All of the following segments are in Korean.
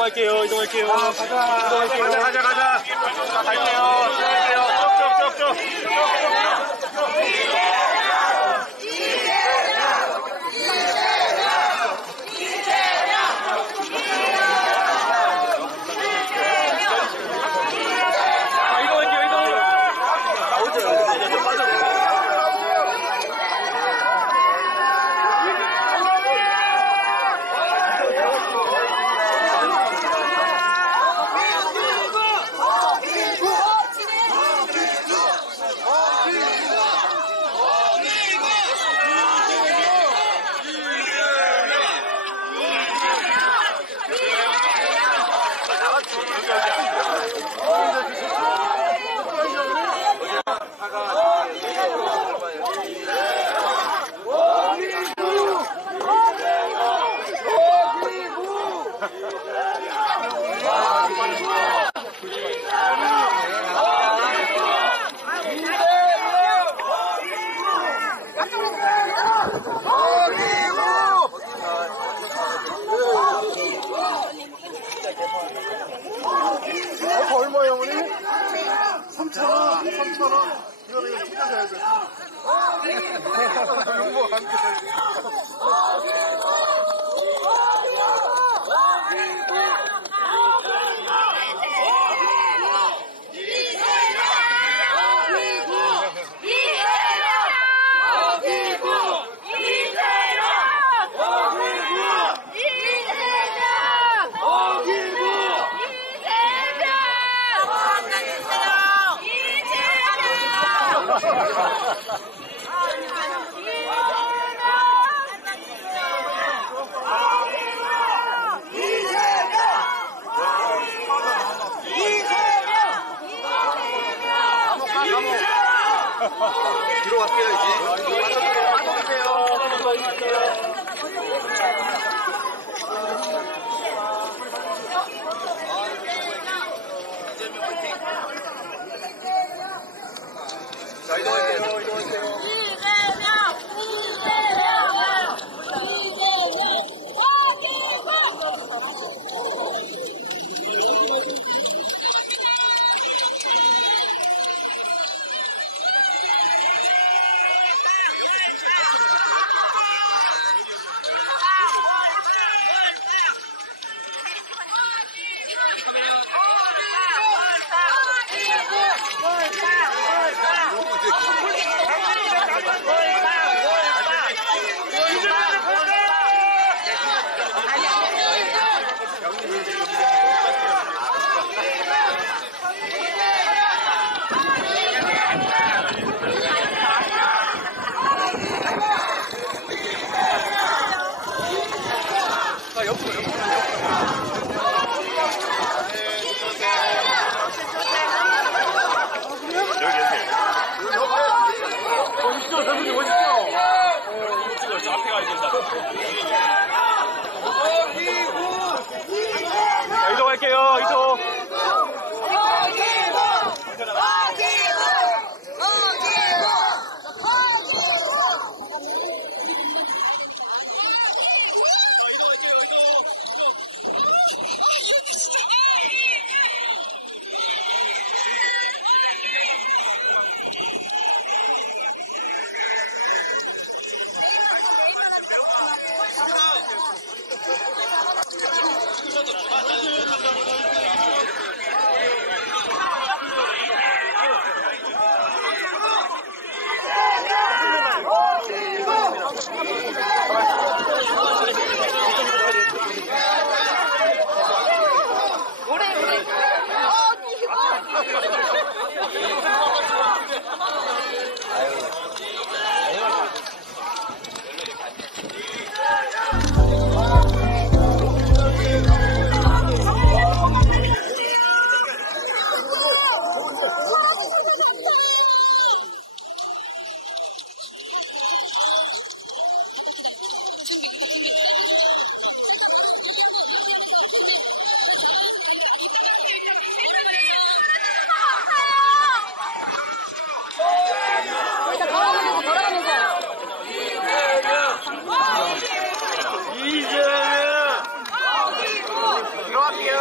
이동할게요. 가자. 갈게요. 쭉. 얼마야, 어머니? 3,000원. 이거는 투자해야 돼. 용보 안 돼. 뒤로 갈게요, 이제. 자, 이동할게요. 이동할게요, 이동. 이재명! 들어갈게요.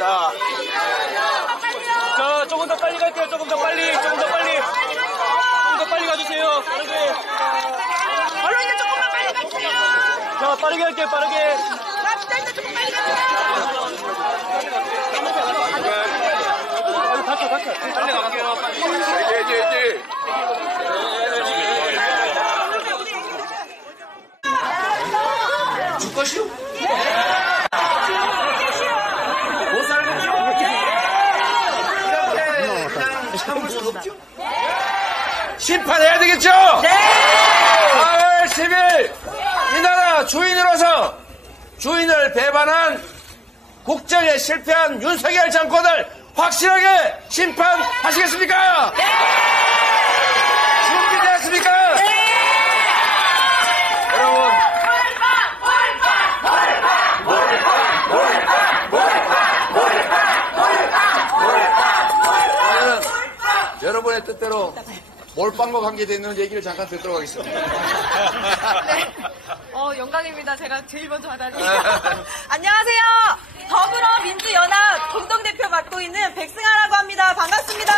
자, 조금 더 빨리 갈게요. 조금 더 빨리 가주세요. 빠르게. 언론이 조금만 빨리 가주세요. 자, 빠르게 할게요. 빠르게. 나 기다린다 조금 빨리 가주세요. 빨리 갈게요. 이제. 줄 것이요? 못 살겠죠? 이렇게 그냥 참을 수 없죠? 심판해야 되겠죠? 4월 10일 이 나라 주인으로서 주인을 배반한 국정에 실패한 윤석열 정권을 확실하게 심판하시겠습니까? 준비되었습니까? 여러분, 저는 여러분의 뜻대로 몰빵과 관계되어 있는 얘기를 잠깐 듣도록 하겠습니다. 네. 영광입니다. 제가 제일 먼저 하다니. 안녕하세요. 더불어민주연합 공동대표 맡고 있는 백승아라고 합니다. 반갑습니다.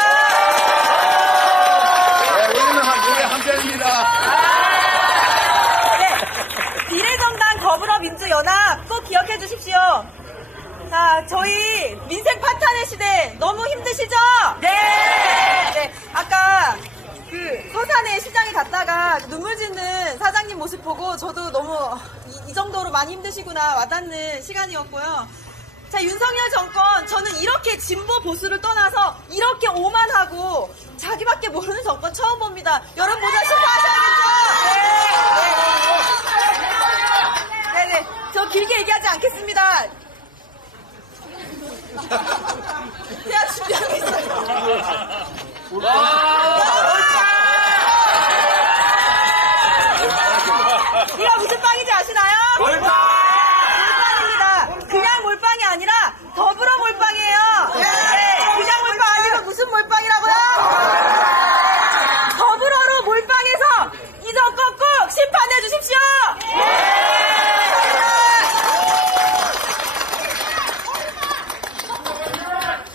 네, 우리는 한편입니다. 네. 비례정당 더불어민주연합 꼭 기억해 주십시오. 자, 저희 민생 파탄의 시대 너무 힘드시죠? 네. 아까 서산에 시장에 갔다가 눈물 짓는 사장님 모습 보고 저도 너무 이 정도로 많이 힘드시구나 와닿는 시간이었고요. 자, 윤석열 정권, 저는 이렇게 진보 보수를 떠나서 이렇게 오만하고 자기밖에 모르는 정권 처음 봅니다. 여러분 모두 심판하셔야겠죠? 네네. 저 길게 얘기하지 않겠습니다. 제가 준비한 게 있어요. 이거 무슨 빵인지 아시나요? 몰빵입니다. 그냥 몰빵이 아니라 더불어 몰빵이에요. 네, 그냥 몰빵 아니고 무슨 몰빵이라고요? 더불어로 몰빵해서 이 정권 꼭 심판해 주십시오.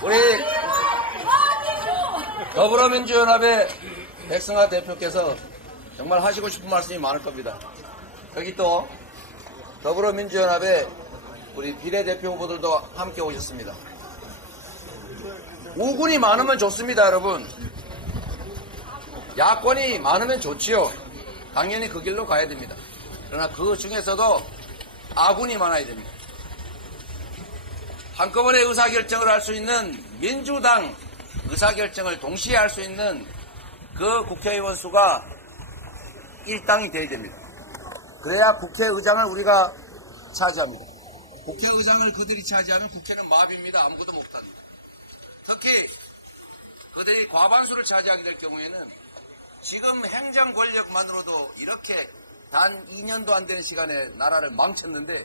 우리 더불어민주연합의 백승아 대표께서 정말 하시고 싶은 말씀이 많을 겁니다. 여기 또 더불어민주연합의 우리 비례대표 후보들도 함께 오셨습니다. 우군이 많으면 좋습니다, 여러분. 야권이 많으면 좋지요. 당연히 그 길로 가야 됩니다. 그러나 그 중에서도 아군이 많아야 됩니다. 한꺼번에 의사결정을 할 수 있는 민주당 의사결정을 동시에 할 수 있는 그 국회의원 수가 일당이 돼야 됩니다. 그래야 국회의장을 우리가 차지합니다. 국회의장을 그들이 차지하면 국회는 마비입니다. 아무것도 못합니다. 특히 그들이 과반수를 차지하게 될 경우에는 지금 행정 권력만으로도 이렇게 단 2년도 안 되는 시간에 나라를 망쳤는데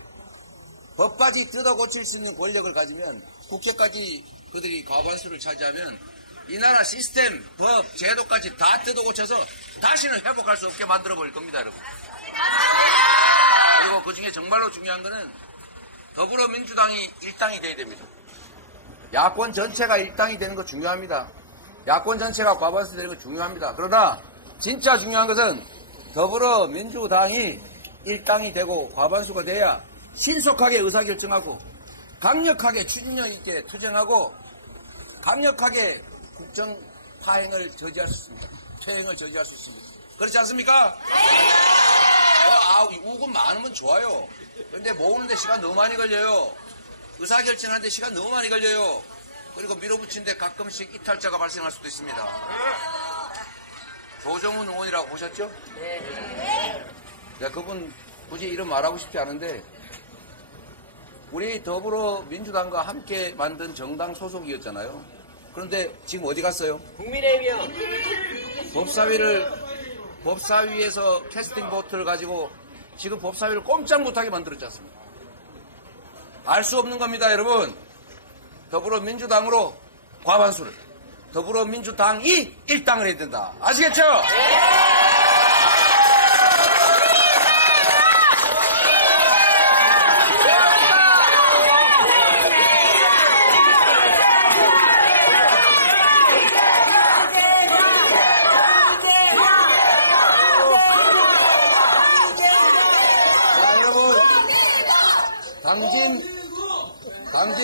법까지 뜯어 고칠 수 있는 권력을 가지면 국회까지 그들이 과반수를 차지하면 이 나라 시스템, 법, 제도까지 다 뜯어 고쳐서 다시는 회복할 수 없게 만들어 버릴 겁니다, 여러분. 그리고 그 중에 정말로 중요한 거는 더불어민주당이 일당이 돼야 됩니다. 야권 전체가 일당이 되는 거 중요합니다. 야권 전체가 과반수 되는 거 중요합니다. 그러나 진짜 중요한 것은 더불어민주당이 일당이 되고 과반수가 돼야 신속하게 의사결정하고 강력하게 추진력 있게 투쟁하고 강력하게 국정 파행을 저지할 수 있습니다. 퇴행을 저지할 수 있습니다. 그렇지 않습니까? 우군 많으면 좋아요. 그런데 모으는데 시간 너무 많이 걸려요. 의사결정하는데 시간 너무 많이 걸려요. 그리고 밀어붙이는데 가끔씩 이탈자가 발생할 수도 있습니다. 조정훈 의원이라고 보셨죠? 네. 그분 굳이 이름 말하고 싶지 않은데 우리 더불어민주당과 함께 만든 정당 소속이었잖아요. 그런데 지금 어디 갔어요? 국민의힘이요. 법사위에서 캐스팅 보트를 가지고 지금 법사위를 꼼짝 못하게 만들었지 않습니까? 알 수 없는 겁니다, 여러분. 더불어민주당으로 과반수를, 더불어민주당이 일당을 해야 된다. 아시겠죠? 당진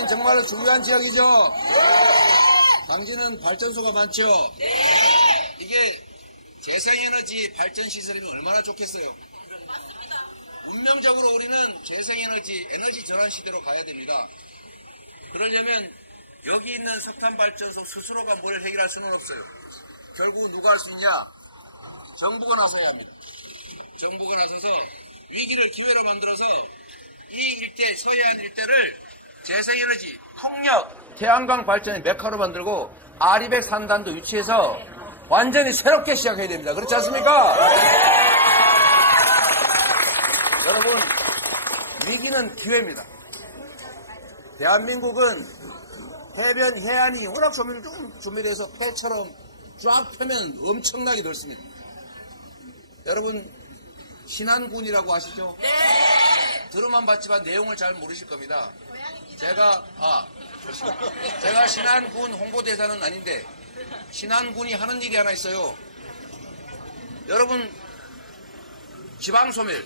정말로 중요한 지역이죠? 당진은 발전소가 많죠? 이게 재생에너지 발전시설이면 얼마나 좋겠어요? 운명적으로 우리는 재생에너지, 에너지 전환 시대로 가야 됩니다. 그러려면 여기 있는 석탄발전소 스스로가 뭘 해결할 수는 없어요. 결국 누가 할 수 있냐? 정부가 나서야 합니다. 정부가 나서서 위기를 기회로 만들어서 이 일대, 서해안 일대를 재생에너지, 풍력, 태양광 발전의 메카로 만들고 아리백 산단도 유치해서 완전히 새롭게 시작해야 됩니다. 그렇지 않습니까? 여러분, 위기는 기회입니다. 대한민국은 해변, 해안이 워낙 조밀해서 폐처럼 쫙 펴면 엄청나게 넓습니다. 여러분, 신안군이라고 아시죠? 네! 들어만 봤지만 내용을 잘 모르실 겁니다. 제가 신안군 홍보대사는 아닌데, 신안군이 하는 일이 하나 있어요. 여러분, 지방소멸,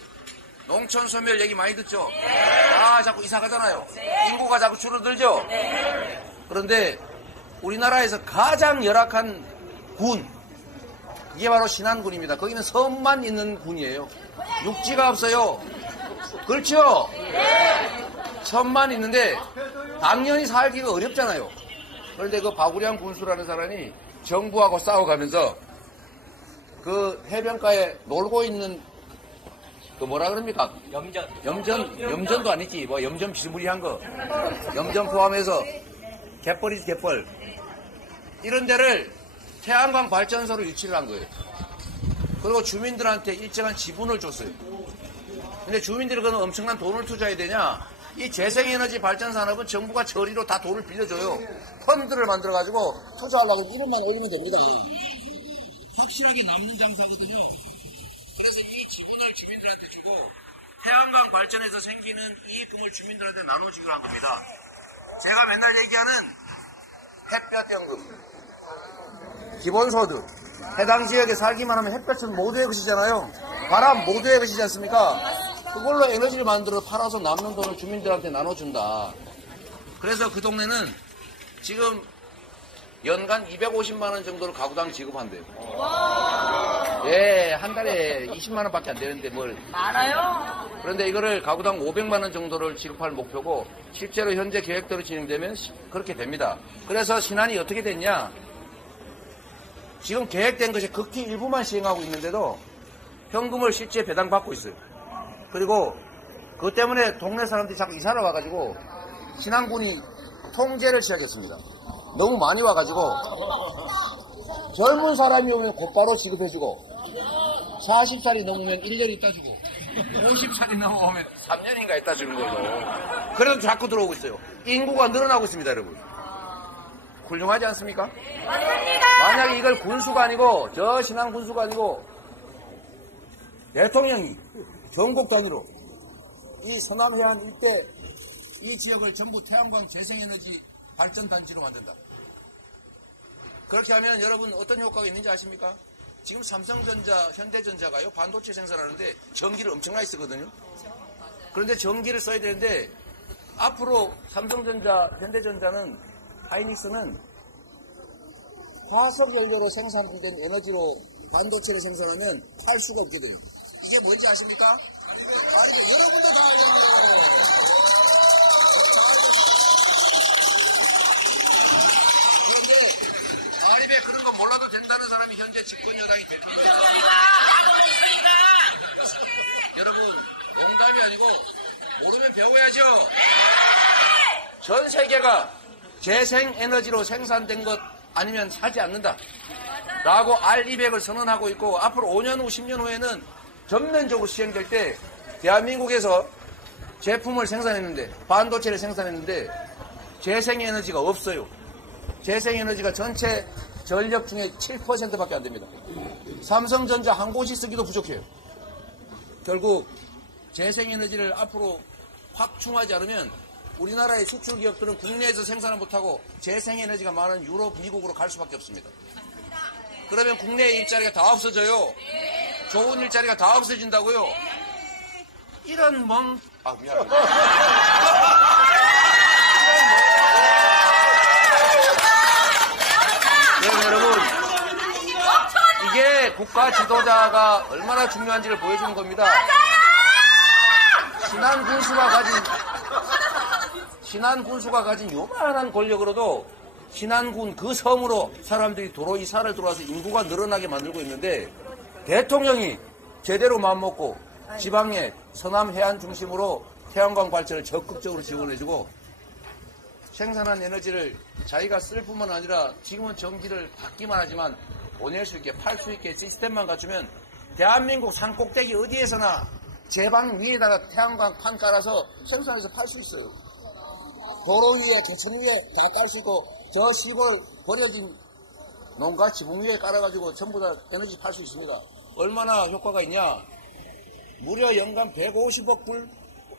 농촌소멸 얘기 많이 듣죠? 다 자꾸 이사 가잖아요. 인구가 자꾸 줄어들죠? 그런데 우리나라에서 가장 열악한 군, 이게 바로 신안군입니다. 거기는 섬만 있는 군이에요. 육지가 없어요. 그렇죠? 섬만 있는데 당연히 살기가 어렵잖아요. 그런데 그 박우량 군수라는 사람이 정부하고 싸워가면서 그 해변가에 놀고 있는 그 뭐라 그럽니까? 염전도 아니지. 뭐 염전 비스무리한 거. 염전 포함해서 갯벌이지, 갯벌. 이런 데를 태양광 발전소로 유치를 한 거예요. 그리고 주민들한테 일정한 지분을 줬어요. 근데 주민들이 그건 엄청난 돈을 투자해야 되냐? 이 재생에너지 발전 산업은 정부가 저리로 다 돈을 빌려줘요. 펀드를 만들어가지고 투자하려고 이름만 올리면 됩니다. 확실하게 남는 장사거든요. 그래서 이 지분을 주민들한테 주고 태양광 발전에서 생기는 이익금을 주민들한테 나눠주기로 한 겁니다. 제가 맨날 얘기하는 햇볕연금, 기본소득, 해당 지역에 살기만 하면 햇볕은 모두의 것이잖아요. 바람 모두의 것이지 않습니까? 그걸로 에너지를 만들어 팔아서 남는 돈을 주민들한테 나눠준다. 그래서 그 동네는 지금 연간 250만 원 정도를 가구당 지급한대요. 예, 한 달에 20만 원밖에 안 되는데 뭘. 많아요? 그런데 이거를 가구당 500만 원 정도를 지급할 목표고 실제로 현재 계획대로 진행되면 그렇게 됩니다. 그래서 신안이 어떻게 됐냐? 지금 계획된 것이 극히 일부만 시행하고 있는데도 현금을 실제 배당받고 있어요. 그리고 그것 때문에 동네 사람들이 자꾸 이사를 와가지고 신안군이 통제를 시작했습니다. 너무 많이 와가지고 젊은 사람이 오면 곧바로 지급해주고 40살이 넘으면 1년 있다 주고 50살이 넘어오면 3년인가 있다 주는 걸로. 그래도 자꾸 들어오고 있어요. 인구가 늘어나고 있습니다, 여러분. 훌륭하지 않습니까? 만약에 이걸 군수가 아니고 저 신안 군수가 아니고 대통령이 전국 단위로 이 서남해안 일대 이 지역을 전부 태양광 재생에너지 발전단지로 만든다. 그렇게 하면 여러분 어떤 효과가 있는지 아십니까? 지금 삼성전자, 현대전자가요 반도체 생산하는데 전기를 엄청나게 쓰거든요. 그런데 전기를 써야 되는데 앞으로 삼성전자, 현대전자는 하이닉스는 화석연료로 생산된 에너지로 반도체를 생산하면 팔 수가 없게 돼요. 이게 뭔지 아십니까? 아리백. 여러분도 다 알잖아요. 그런데 아리백 그런 거 몰라도 된다는 사람이 현재 집권 여당이 대표입니다. 여러분 농담이 아니고 모르면 배워야죠. 전 세계가 재생에너지로 생산된 것 아니면 사지 않는다 라고 R200을 선언하고 있고 앞으로 5년 후 10년 후에는 전면적으로 시행될 때 대한민국에서 제품을 생산했는데 반도체를 생산했는데 재생에너지가 없어요. 재생에너지가 전체 전력 중에 7%밖에 안 됩니다. 삼성전자 한 곳이 쓰기도 부족해요. 결국 재생에너지를 앞으로 확충하지 않으면 우리나라의 수출 기업들은 국내에서 생산을 못하고 재생에너지가 많은 유럽, 미국으로 갈 수밖에 없습니다. 그러면 국내의 일자리가 다 없어져요. 좋은 일자리가 다 없어진다고요. 이런 미안합니다. 국가 지도자가 얼마나 중요한지를 보여주는 겁니다. 신안 군수가 가진 요만한 권력으로도 신안군 그 섬으로 사람들이 도로 이사를 들어와서 인구가 늘어나게 만들고 있는데 대통령이 제대로 마음먹고 지방의 서남 해안 중심으로 태양광 발전을 적극적으로 지원해주고 생산한 에너지를 자기가 쓸 뿐만 아니라 지금은 전기를 받기만 하지만 보낼 수 있게 팔 수 있게 시스템만 갖추면 대한민국 산 꼭대기 어디에서나 제방 위에다가 태양광 판 깔아서 생산해서 팔 수 있어요. 도로 위에 개천 위에 다 깔 수 있고 저 시골 버려진 농가 지붕 위에 깔아가지고 전부 다 에너지 팔 수 있습니다. 얼마나 효과가 있냐? 무려 연간 150억 불?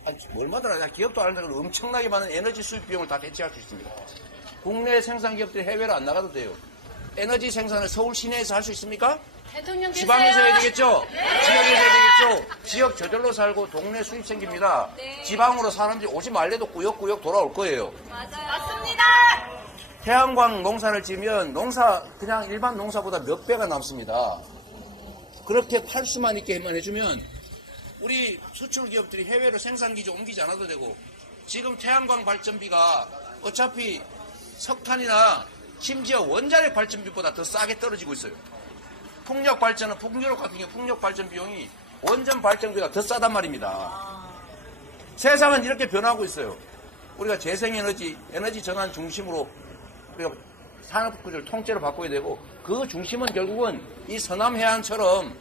아니, 얼마더라? 기업도 아는데 엄청나게 많은 에너지 수입 비용을 다 대체할 수 있습니다. 국내 생산 기업들이 해외로 안 나가도 돼요. 에너지 생산을 서울 시내에서 할 수 있습니까? 대통령 지방에서 해야 되겠죠? 네. 지역에서 해야 되겠죠? 지역 저절로 살고 동네 수입 생깁니다. 네. 지방으로 사람들이 오지 말래도 꾸역꾸역 돌아올 거예요. 맞아요. 맞습니다. 태양광 농사를 지으면 그냥 일반 농사보다 몇 배가 남습니다. 그렇게 팔 수만 있게만 해주면 우리 수출 기업들이 해외로 생산기지 옮기지 않아도 되고 지금 태양광 발전비가 어차피 석탄이나 심지어 원자력 발전비보다 더 싸게 떨어지고 있어요. 풍력 발전은 풍력 같은 경우 풍력 발전 비용이 원전 발전비가 더 싸단 말입니다. 세상은 이렇게 변하고 있어요. 우리가 재생에너지, 에너지 전환 중심으로 우리가 산업구조를 통째로 바꿔야 되고 그 중심은 결국은 이 서남해안처럼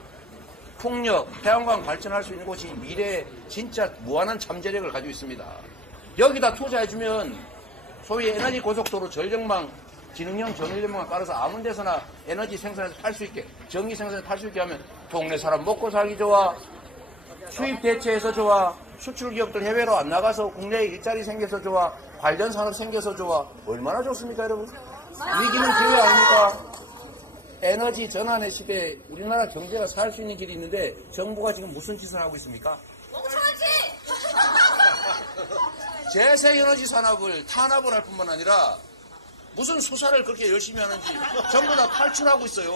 풍력, 태양광 발전할 수 있는 곳이 미래에 진짜 무한한 잠재력을 가지고 있습니다. 여기다 투자해주면 소위 에너지 고속도로 전력망, 기능형 전력망을 깔아서 아무 데서나 에너지 생산해서 팔 수 있게, 전기 생산해서 팔 수 있게 하면 동네 사람 먹고 살기 좋아, 수입 대체해서 좋아, 수출 기업들 해외로 안 나가서 국내에 일자리 생겨서 좋아, 관련 산업 생겨서 좋아. 얼마나 좋습니까, 여러분? 위기는 기회 아닙니까? 에너지 전환의 시대에 우리나라 경제가 살 수 있는 길이 있는데 정부가 지금 무슨 짓을 하고 있습니까? 멍청하지! 재생에너지 산업을 탄압을 할 뿐만 아니라 무슨 수사를 그렇게 열심히 하는지 전부 다 탈출하고 있어요.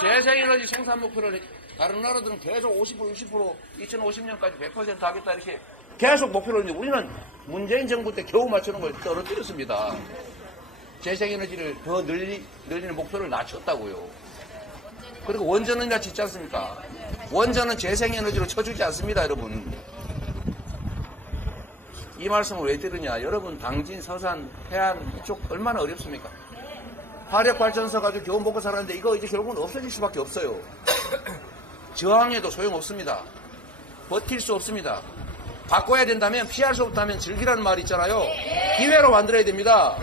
재생에너지 생산 목표를 다른 나라들은 계속 50%, 60%, 2050년까지 100% 하겠다 이렇게 계속 목표를 했는데 우리는 문재인 정부 때 겨우 맞추는 걸 떨어뜨렸습니다. 재생에너지를 더 늘리는 목표를 낮췄다고요. 그리고 원전은 다 짓지 않습니까? 원전은 재생에너지로 쳐주지 않습니다, 여러분. 이 말씀을 왜 드리냐? 여러분, 당진, 서산, 해안 이쪽 얼마나 어렵습니까? 화력발전소 가지고 겨우 먹고 살았는데 이거 이제 결국은 없어질 수밖에 없어요. 저항해도 소용없습니다. 버틸 수 없습니다. 바꿔야 된다면 피할 수 없다면 즐기라는 말이 있잖아요. 기회로 만들어야 됩니다.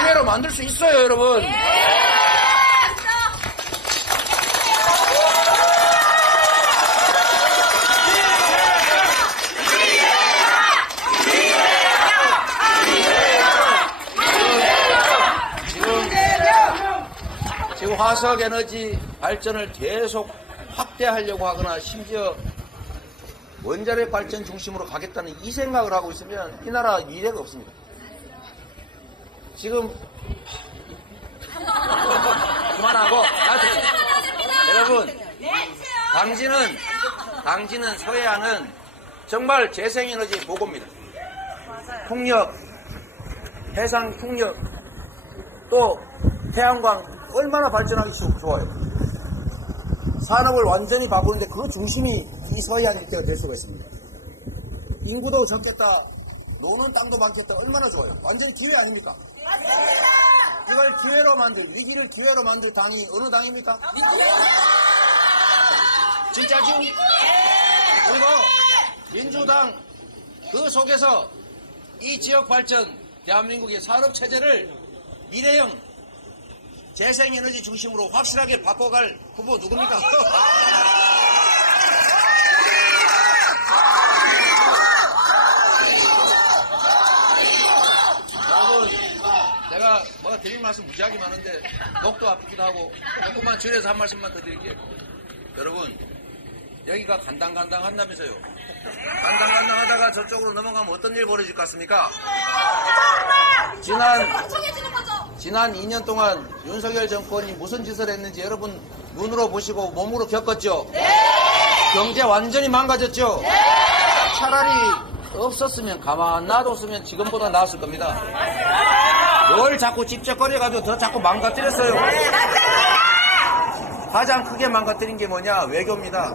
기회로 만들 수 있어요, 여러분. 지금 화석에너지 발전을 계속 확대하려고 하거나 심지어 원자력 발전 중심으로 가겠다는 이 생각을 하고 있으면 이 나라 미래가 없습니다. 지금 그만하고 여러분 당진은 서해안은 정말 재생에너지 보고입니다. 풍력, 해상 풍력 또 태양광 얼마나 발전하기 좋아요. 산업을 완전히 바꾸는데 그 중심이 이 서해안 일대가 될 수가 있습니다. 인구도 적겠다, 노는 땅도 많겠다, 얼마나 좋아요. 완전히 기회 아닙니까? 맞습니다. 이걸 기회로 위기를 기회로 만들 당이 어느 당입니까? 진짜죠? 그리고 민주당 그 속에서 이 지역 발전, 대한민국의 산업 체제를 미래형 재생에너지 중심으로 확실하게 바꿔갈 후보 누굽니까? 여러분, 내가 뭐가 드릴 말씀 무지하게 많은데 목도 아프기도 하고 조금만 줄여서 한 말씀만 더 드릴게요. 여러분, 여기가 간당간당한다면서요. 간당간당하다가 저쪽으로 넘어가면 어떤 일 벌어질 것 같습니까? 멍청해지는 거죠. 지난 2년 동안 윤석열 정권이 무슨 짓을 했는지 여러분 눈으로 보시고 몸으로 겪었죠? 네! 경제 완전히 망가졌죠? 네! 차라리 없었으면 가만 놔뒀으면 지금보다 나았을 겁니다. 뭘 자꾸 찝쩍거려가지고 더 자꾸 망가뜨렸어요. 가장 크게 망가뜨린 게 뭐냐? 외교입니다.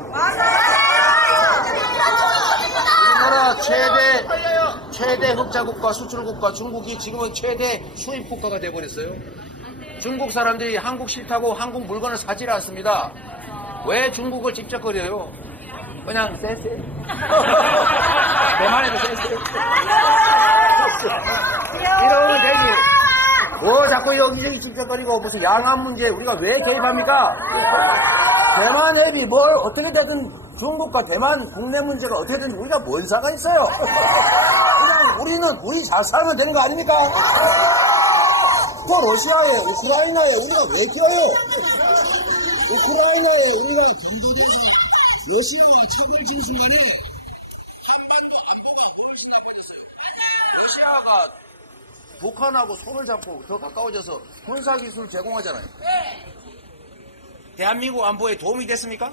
우리나라 최대 흑자국가 수출국가 중국이 지금은 최대 수입국가가 돼버렸어요. 중국 사람들이 한국 싫다고 한국 물건을 사질 않습니다. 왜 중국을 찝쩍거려요? 그냥 쎄쎄. 대만에도 쎄쎄. 이러면 되지. 자꾸 여기저기 찝쩍거리고 무슨 양안 문제 우리가 왜 개입합니까? 대만 앱이 뭘 어떻게 되든 중국과 대만 국내 문제가 어떻게든 우리가 뭔 상가 있어요? 그냥 우리 잘 살면 되는 거 아닙니까? 또 러시아에 우크라이나에 우리가 왜 껴요? 우크라이나에 우리가 러시아와 처벌 진수면에 러시아가 북한하고 손을 잡고 더 가까워져서 군사기술 제공하잖아요. 대한민국 안보에 도움이 됐습니까?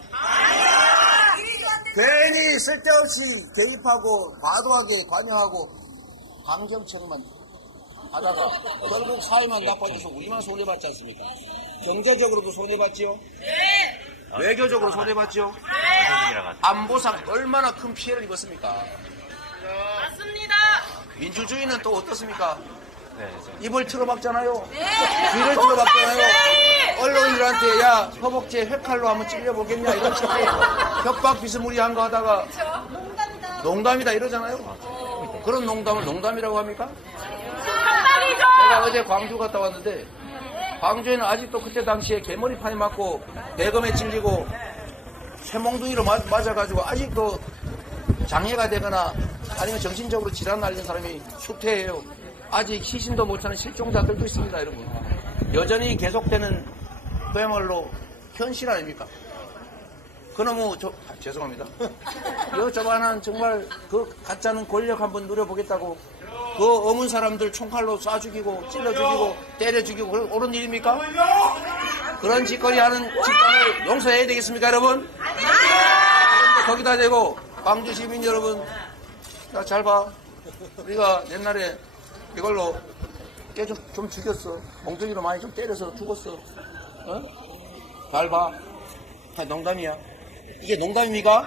괜히 쓸데없이 개입하고 과도하게 관여하고 강정책만 하다가 결국 사회만 나빠져서 우리만 손해봤지 않습니까? 경제적으로도 손해봤지요? 외교적으로 손해봤지요? 안보상 얼마나 큰 피해를 입었습니까? 맞습니다. 민주주의는 또 어떻습니까? 입을 틀어박잖아요. 귀를 틀어박잖아요. 언론인들한테 야 허벅지에 회칼로 한번 찔려보겠냐 이런 식의 협박 비스무리한 거 하다가 농담이다 이러잖아요. 그런 농담을 농담이라고 합니까? 제가 어제 광주 갔다 왔는데 광주에는 아직도 그때 당시에 개머리판에 맞고 대검에 찔리고 쇠몽둥이로 맞아가지고 아직도 장애가 되거나 아니면 정신적으로 질환 날린 사람이 수태해요. 아직 시신도 못하는 실종자들도 있습니다, 여러분. 여전히 계속되는 그야말로 현실 아닙니까? 그놈의 죄송합니다. 저만한 정말 그 가짜는 권력 한번 누려보겠다고 그 어문 사람들 총칼로 쏴 죽이고 찔러 죽이고 때려 죽이고 그런 옳은 일입니까? 그런 짓거리 하는 집단을 용서해야 되겠습니까, 여러분? 그런데 거기다 대고 광주 시민 여러분, 나 잘 봐. 우리가 옛날에 이걸로 깨 좀 죽였어. 엉덩이로 많이 좀 때려서 죽었어. 어? 잘 봐. 농담이야. 이게 농담입니까?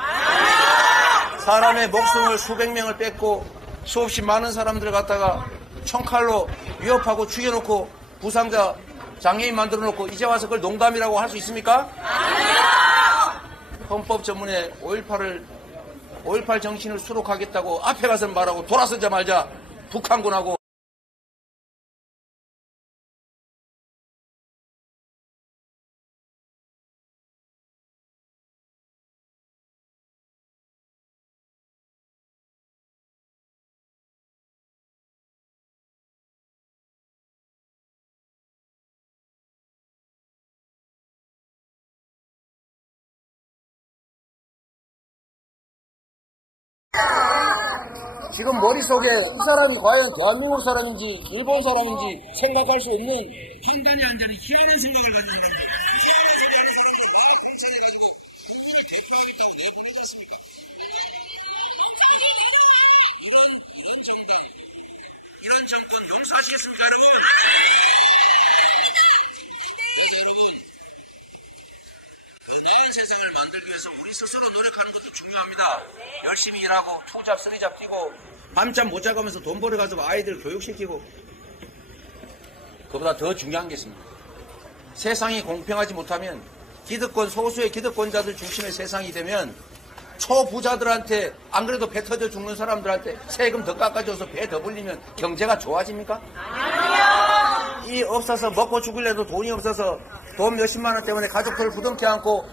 사람의 목숨을 수백 명을 뺏고 수없이 많은 사람들을 갖다가 총칼로 위협하고 죽여놓고 부상자 장애인 만들어놓고 이제 와서 그걸 농담이라고 할 수 있습니까? 헌법 전문에 5.18 정신을 수록하겠다고 앞에 가서 말하고 돌아서자마자 북한군하고 지금 머릿속에 이 사람이 과연 대한민국 사람인지 일본 사람인지 생각할 수 없는 판단이 안 되는 희한한 생각을 갖는 겁니다. 이런 정권 용서하시겠습니까, 여러분? 그 내 세상을 만들기 위해서 우리 스스로 노력하는 것도 중요합니다. 열심히 일하고 투잡 쓰리잡 뛰고 밤잠 못 자가면서 돈 벌어가지고 아이들 교육시키고 그보다 더 중요한 게 있습니다. 세상이 공평하지 못하면 기득권 소수의 기득권자들 중심의 세상이 되면 초부자들한테 안 그래도 배 터져 죽는 사람들한테 세금 더 깎아줘서 배 더 불리면 경제가 좋아집니까? 아니요. 이 없어서 먹고 죽을래도 돈이 없어서 돈 몇십만 원 때문에 가족들을 부둥켜 안고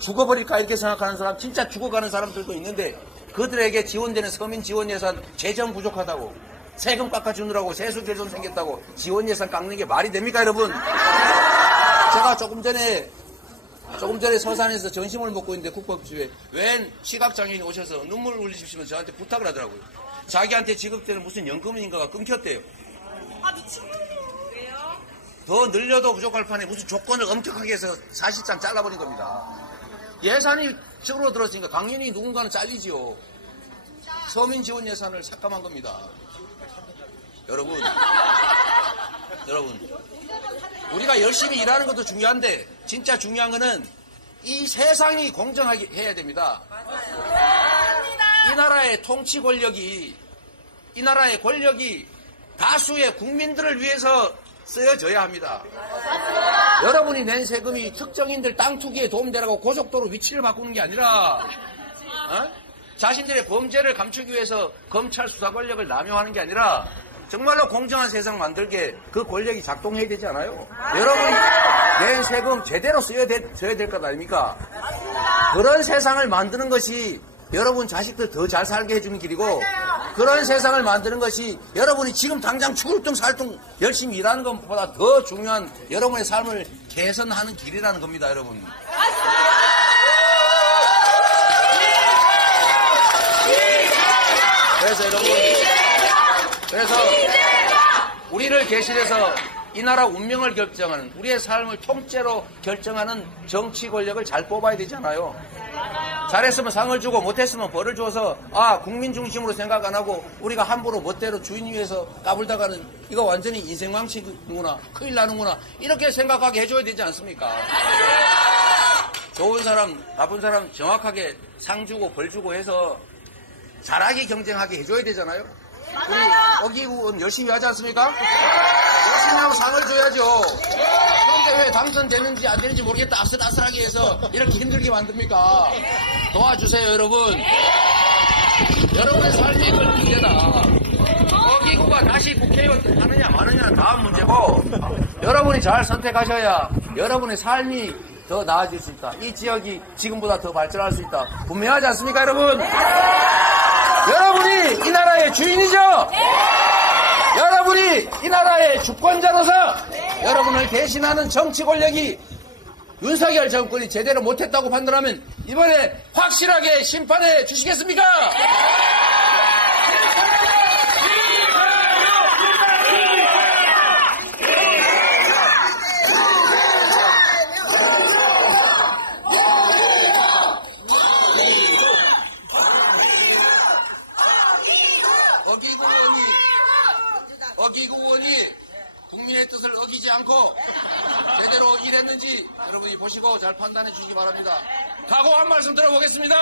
죽어버릴까 이렇게 생각하는 사람 진짜 죽어가는 사람들도 있는데 그들에게 지원되는 서민 지원 예산 재정 부족하다고 세금 깎아주느라고 세수 결손 생겼다고 지원 예산 깎는 게 말이 됩니까, 여러분? 제가 조금 전에 서산에서 점심을 먹고 있는데 국밥집에 웬 시각장애인이 오셔서 눈물을 흘리시면서 저한테 부탁을 하더라고요. 자기한테 지급되는 무슨 연금인가가 끊겼대요. 아, 미친놈이에요. 왜요? 더 늘려도 부족할 판에 무슨 조건을 엄격하게 해서 사실상 잘라버린 겁니다. 예산이 줄어들었으니까 당연히 누군가는 잘리지요. 서민 지원 예산을 삭감한 겁니다. 여러분, 우리가 열심히 일하는 것도 중요한데 진짜 중요한 거는 이 세상이 공정하게 해야 됩니다. 이 나라의 통치 권력이, 이 나라의 권력이 다수의 국민들을 위해서 쓰여져야 합니다. 여러분이 낸 세금이 특정인들 땅 투기에 도움되라고 고속도로 위치를 바꾸는 게 아니라 자신들의 범죄를 감추기 위해서 검찰 수사 권력을 남용하는 게 아니라 정말로 공정한 세상 만들게 그 권력이 작동해야 되지 않아요? 여러분이 낸 세금 제대로 써야 될 것 아닙니까? 그런 세상을 만드는 것이 여러분 자식들 더 잘 살게 해주는 길이고, 그런 세상을 만드는 것이 여러분이 지금 당장 출동살동 열심히 일하는 것보다 더 중요한 여러분의 삶을 개선하는 길이라는 겁니다, 여러분. 그래서 여러분, 우리를 대신해서 이 나라 운명을 결정하는, 우리의 삶을 통째로 결정하는 정치 권력을 잘 뽑아야 되잖아요. 잘했으면 상을 주고 못했으면 벌을 줘서 국민 중심으로 생각 안 하고 우리가 함부로 멋대로 주인 위해서 까불다가는 이거 완전히 인생 망치는구나, 큰일 나는구나, 이렇게 생각하게 해줘야 되지 않습니까? 좋은 사람, 나쁜 사람 정확하게 상 주고 벌 주고 해서 잘하게 경쟁하게 해줘야 되잖아요. 우리 어기구원 열심히 하지 않습니까? 열심히 하고 상을 줘야죠. 그런데 왜 당선되는지 안 되는지 모르겠다 아슬아슬하게 해서 이렇게 힘들게 만듭니까? 도와주세요, 여러분. 여러분의 삶이 걸 문제다. 어기구가 다시 국회의원 하느냐 마느냐는 다음 문제고, 여러분이 잘 선택하셔야 여러분의 삶이 더 나아질 수 있다. 이 지역이 지금보다 더 발전할 수 있다. 분명하지 않습니까, 여러분? 여러분이 이 나라의 주인이죠? 여러분이 이 나라의 주권자로서 여러분을 대신하는 정치 권력이 윤석열 정권이 제대로 못했다고 판단하면 이번에 확실하게 심판해 주시겠습니까? 어기구원이 국민의 뜻을 어기지 않고 제대로 일했는지 여러분이 보시고 잘 판단해 주시기 바랍니다. 각오 한 말씀 들어보겠습니다.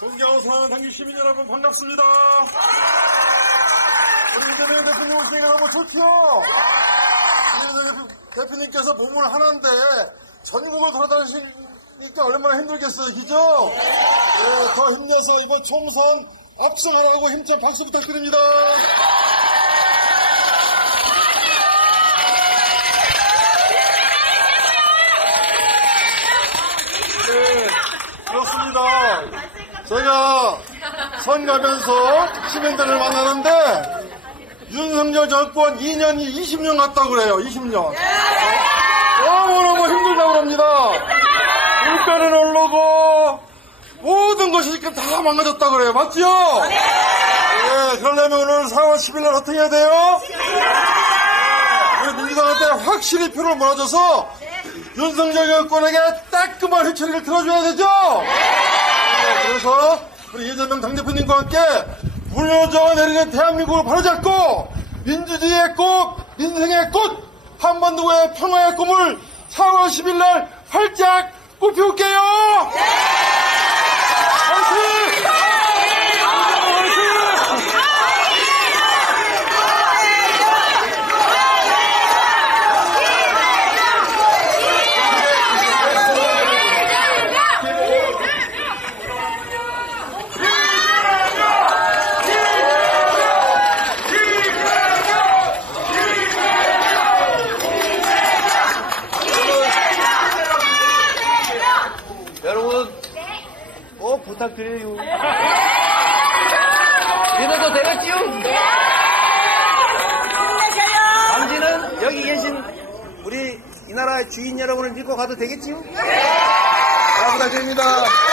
존경하고 사랑하는 당진 시민 여러분, 반갑습니다. 우리 이재명 대표님 오시니까 너무 좋죠? 이재명 대표님께서 보물 하나인데 전국을 돌아다니시니까 얼마나 힘들겠어요, 그죠? 더 힘내서 이번 총선 압승하라고 힘찬 박수 부탁드립니다. 네, 그렇습니다. 저희가 선 가면서 시민들을 만나는데 윤석열 정권 2년이 20년 같다고 그래요. 20년. 너무너무 힘들다고 합니다. 물가는 오르고 모든 것이 다 망가졌다고 그래요. 맞죠? 네, 그러려면 오늘 4월 10일 어떻게 해야 돼요? 우리 민주당한테 확실히 표를 몰아줘서 윤석열 정권에게 따끔한 회초리를 틀어줘야 되죠? 네, 그래서 우리 이재명 당대표님과 함께 불효정을 내리는 대한민국을 바로잡고 민주주의의 꽃, 민생의 꽃, 한반도의 평화의 꿈을 4월 10일 날 활짝 꽃피울게요! 화이팅! 부탁드려요. 믿어도 되겠지요? 당신은 여기 계신 우리 이 나라의 주인 여러분을 믿고 가도 되겠지요? 잘 부탁드립니다.